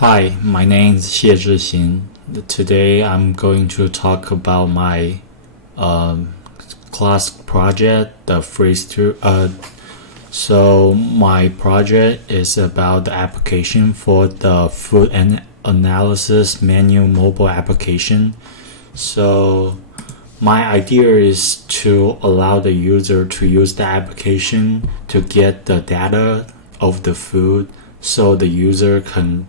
Hi, my name is 谢志行. Today I'm going to talk about my class project, the phraseIII. So my project is about the application for the food and analysis menu mobile application. So my idea is to allow the user to use the application to get the data of the food, so the user can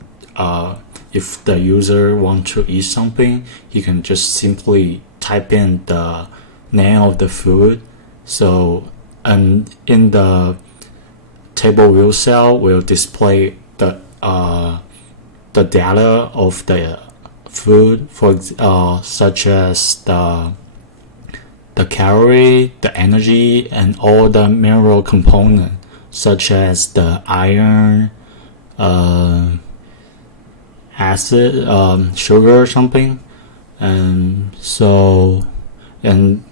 if the user wants to eat something, he can just simply type in the name of the food. So, and in the table view cell will display the data of the food, for such as the calorie, the energy, and all the mineral component, such as the iron, acid, sugar or something. And in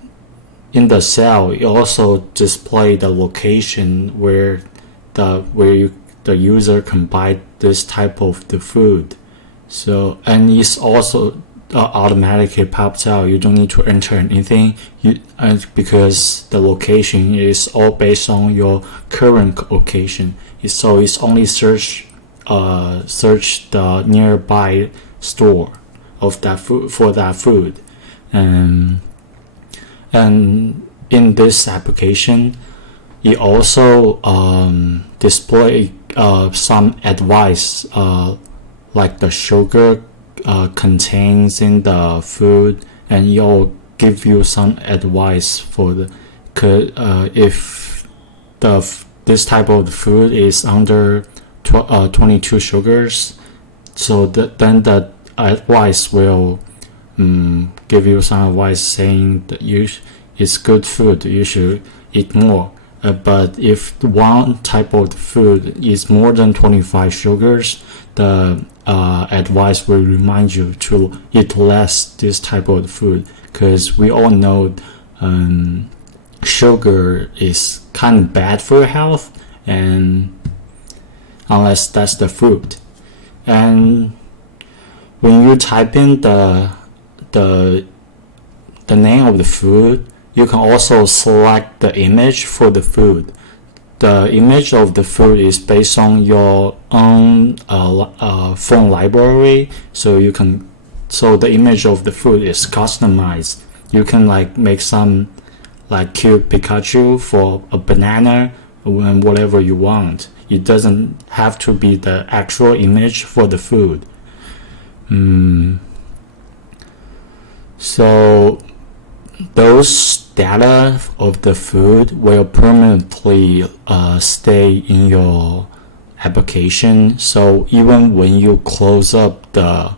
the cell it also display the location where the user can buy this type of the food. So, and it's also automatically pops out. You don't need to enter anything, because the location is all based on your current location. So it's only search the nearby store of that food for that food. And in this application it also display some advice, like the sugar contains in the food, and it'll give you some advice for the if this type of food is under 22 sugars. So then the advice will give you some advice saying that it's good food, you should eat more. But if one type of food is more than 25 sugars, the advice will remind you to eat less this type of food, because we all know sugar is kind of bad for your health, and unless that's the fruit. And when you type in the name of the food, you can also select the image for the food. The image of the food is based on your own phone library, so the image of the food is customized. You can make some cute Pikachu for a banana, and whatever you want. It doesn't have to be the actual image for the food. So those data of the food will permanently stay in your application. So even when you close up the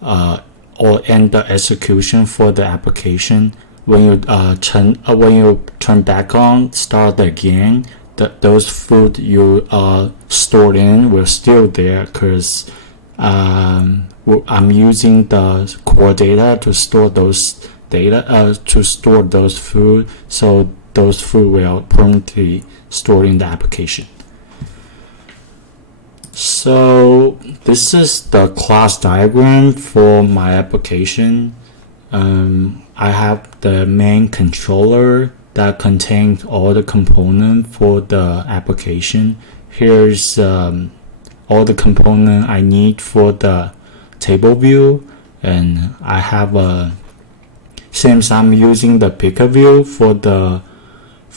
or end the execution for the application, when you turn back on, start again, those food you stored in will still there, because I'm using the core data to store those food, so those food will permanently store in the application. So this is the class diagram for my application. I have the main controller that contains all the components for the application. Here's all the components I need for the table view, and I have since I'm using the picker view for the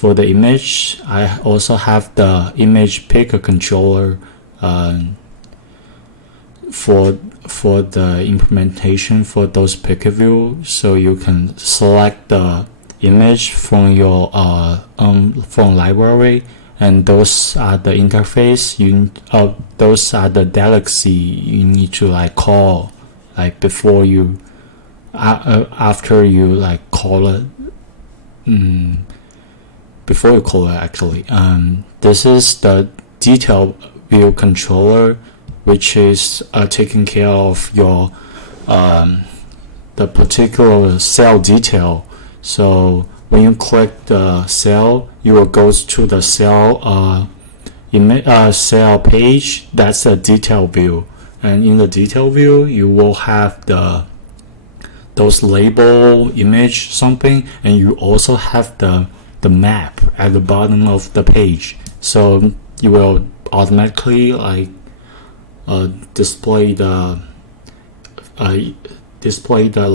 image, I also have the image picker controller for the implementation for those picker view, so you can select the image from your own phone library, and those are the interface those are the galaxy you need to call before you after you call it, before you call it actually. This is the detail view controller, which is taking care of your the particular cell detail. So when you click the cell, you will go to the cell cell page. That's a detail view, And in the detail view, you will have those label image something, and you also have the map at the bottom of the page. So you will automatically display the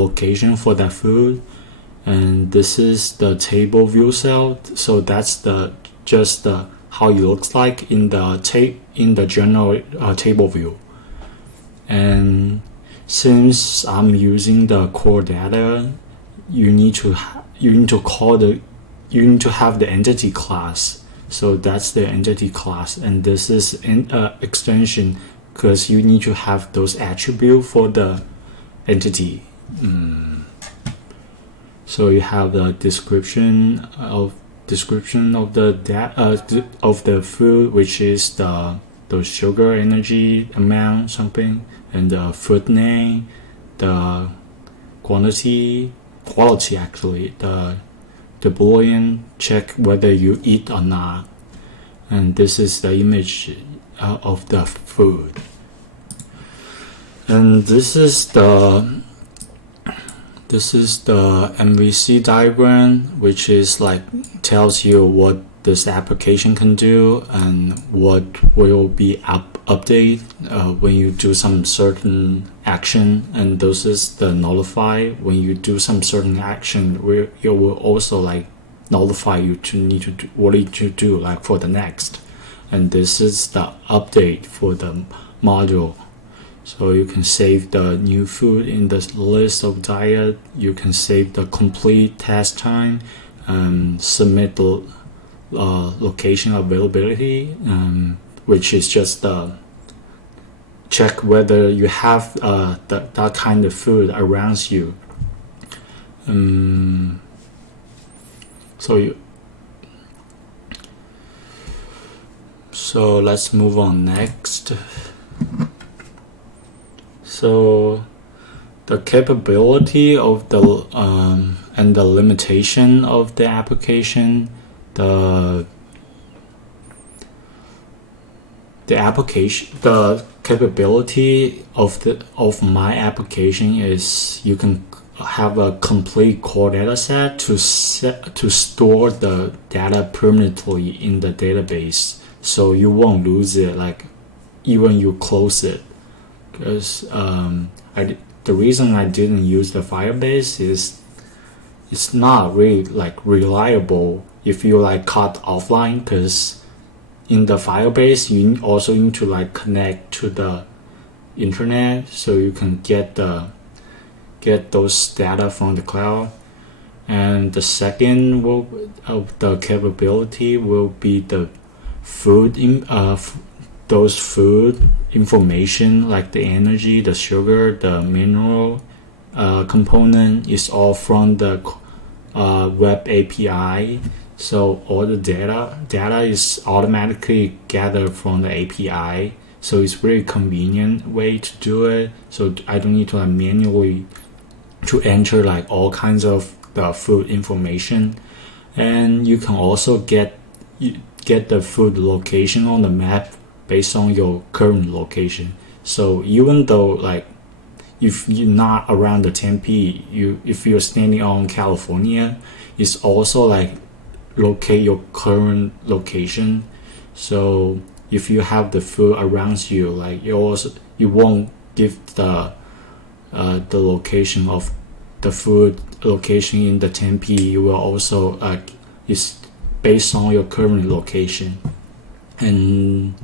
location for that food. And this is the table view cell. So that's just how it looks like in the general table view. And since I'm using the core data, you need to have the entity class. So that's the entity class, and this is an extension because you need to have those attributes for the entity. So you have the description of the food, which is the sugar, energy, amount, something, and the food name, the quality actually, the boolean check whether you eat or not, and this is the image of the food. And this is the MVC diagram, which is tells you what this application can do and what will be update when you do some certain action. And this is the notify. When you do some certain action, it will also notify you to need to do what you to do for the next. And this is the update for the module. So you can save the new food in the list of diet. You can save the complete test time, submit the location availability, which is just check whether you have that kind of food around you. So let's move on next. So the capability of the and the limitation of the application, the capability of my application is you can have a complete core data set to store the data permanently in the database, so you won't lose it even you close it. Because the reason I didn't use the Firebase is it's not really reliable if you caught offline, because in the Firebase you also need to connect to the internet so you can get those data from the cloud. And the second of the capability will be the those food information, like the energy, the sugar, the mineral component is all from the web API. So all the data is automatically gathered from the API. So it's very convenient way to do it. So I don't need to manually to enter all kinds of the food information. And you can also get the food location on the map based on your current location. So even though if you're not around the Tempe, if you're standing on California, it's also locate your current location. So if you have the food around you, you won't give the location of the food location in the Tempe. You will also is based on your current location. And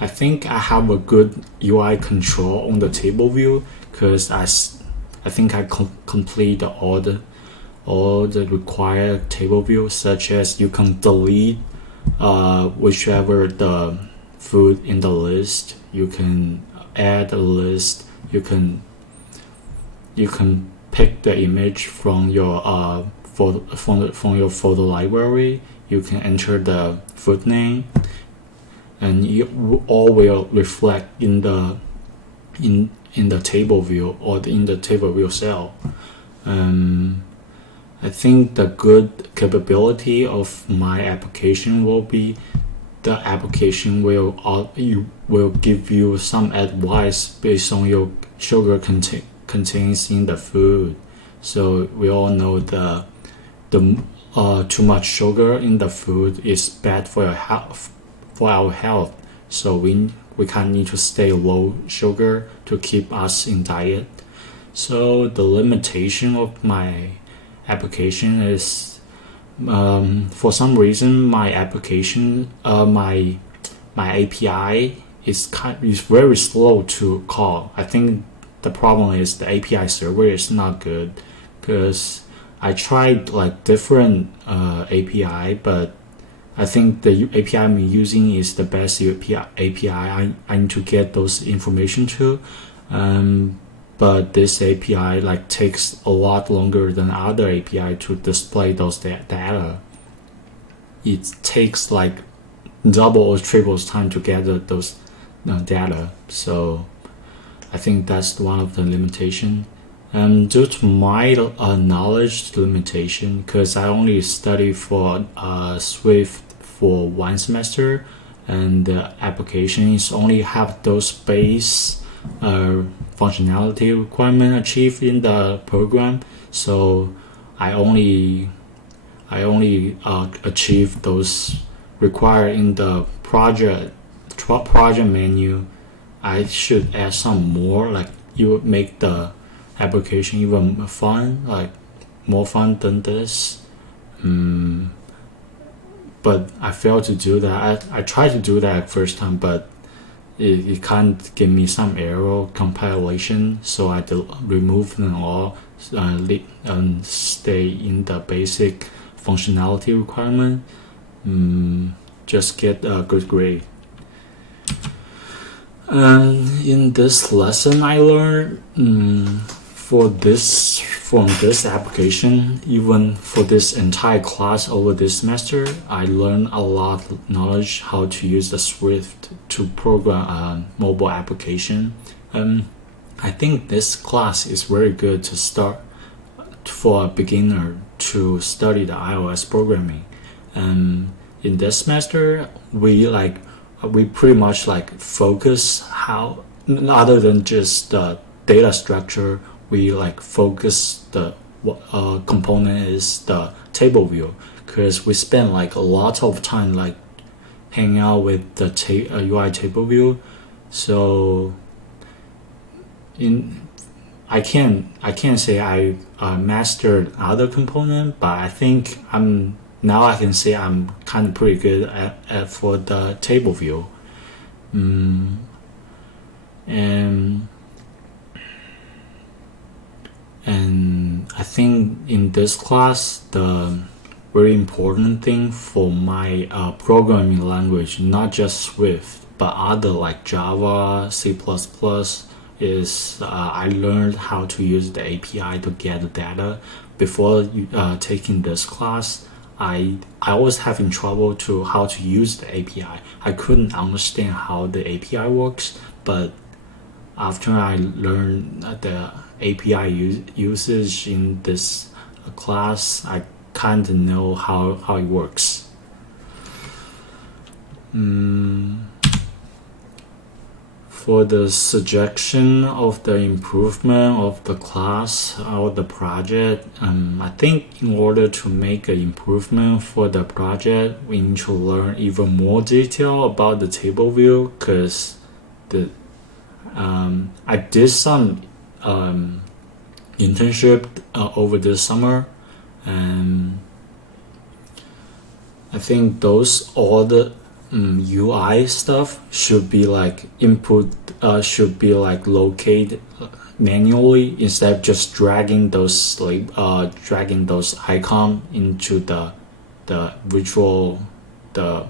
I think I have a good UI control on the table view, because I think I complete all the required table view, such as you can delete whichever the food in the list. You can add a list. You can pick the image from your from your photo library. You can enter the food name, and you all will reflect in the table view or in the table view cell. I think the good capability of my application will be the application will give you some advice based on your sugar contains in the food. So we all know the too much sugar in the food is bad for our health. So we kind of need to stay low sugar to keep us in diet. So the limitation of my application is, for some reason, my application, my API is very slow to call. I think the problem is the API server is not good, because I tried like different API, but I think the API I'm using is the best API I need to get those information to. But this API like takes a lot longer than other API to display those data. It takes like double or triple time to gather those data. So I think that's one of the limitation. Due to my knowledge limitation, because I only study for Swift for 1 semester, and the applications only have those base functionality requirement achieved in the program. So I only achieve those required in the project menu. I should add some more, like you would make the application even fun, like more fun than this. But I failed to do that. I tried to do that first time, but it can't give me some error compilation, so I remove them all and stay in the basic functionality requirement. Just get a good grade. In this lesson, I learned from this application, even for this entire class over this semester, I learned a lot of knowledge how to use the Swift to program a mobile application. I think this class is very good to start for a beginner to study the iOS programming. In this semester, we pretty much like focus how, other than just the data structure, we like focus the component is the table view, because we spend like a lot of time like hanging out with the UI table view. So I can't say I mastered other component, but I think I can say I'm kind of pretty good at for the table view. And I think in this class, the very important thing for my programming language, not just Swift, but other like Java, C++, is I learned how to use the API to get the data. Before taking this class, I was having trouble to how to use the API. I couldn't understand how the API works, but after I learned the API usage in this class, I kind of know how it works. For the suggestion of the improvement of the class or the project, I think in order to make an improvement for the project, we need to learn even more detail about the table view, because I did some internship over this summer, and I think all the UI stuff should be like should be like located manually, instead of just dragging those icon into the visual the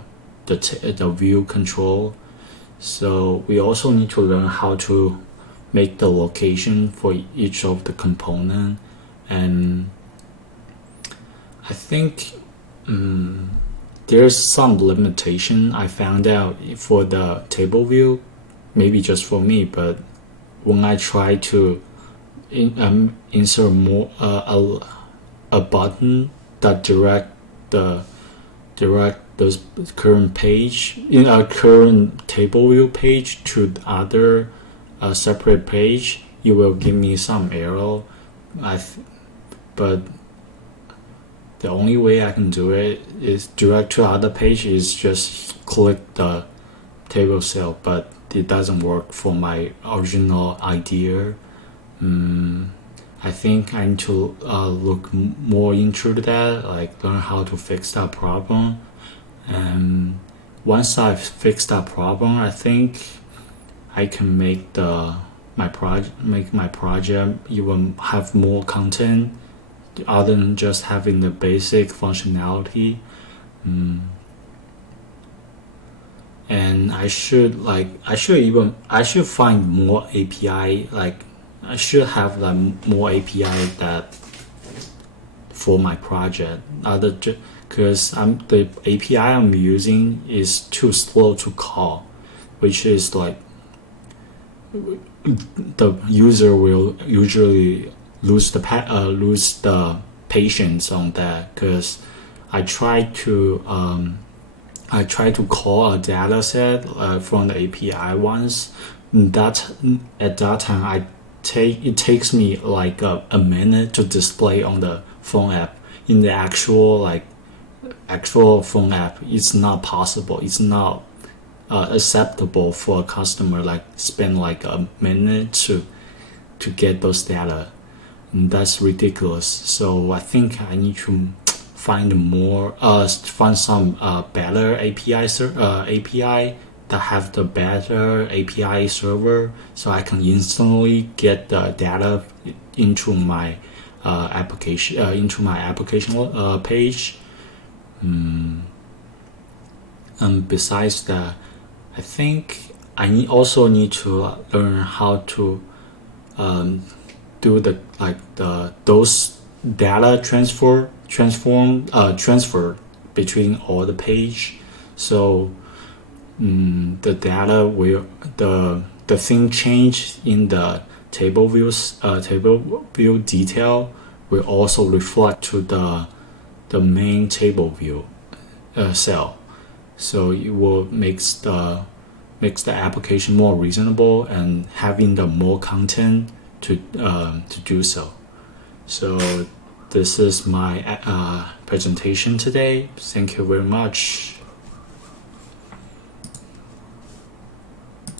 view control. So we also need to learn how to make the location for each of the component, and I think there's some limitation I found out for the table view, maybe just for me, but when I try to insert more a button that direct those current page in a current table view page to the other separate page, it will give me some error. But the only way I can do it is direct to other page is just click the table cell, but it doesn't work for my original idea. I think I need to look more into that, like learn how to fix that problem. And once I've fixed that problem, I think I can make my project even have more content other than just having the basic functionality. And I should find more API, like I should have like more API that for my project, because the API I'm using is too slow to call, which is like the user will usually lose the patience on that, because I try to call a data set from the API once. That at that time it takes me like a minute to display on the phone app. In the actual phone app, it's not possible. It's not acceptable for a customer like spend like a minute to get those data. And that's ridiculous. So I think I need to find some better API that have the better API server, so I can instantly get the data into my application page. And besides that, I think I also need to learn how to do those data transfer between all the page. So the data will the thing change in the table view detail will also reflect to the main table view cell. So it will makes the application more reasonable and having the more content to do so. So this is my presentation today. Thank you very much.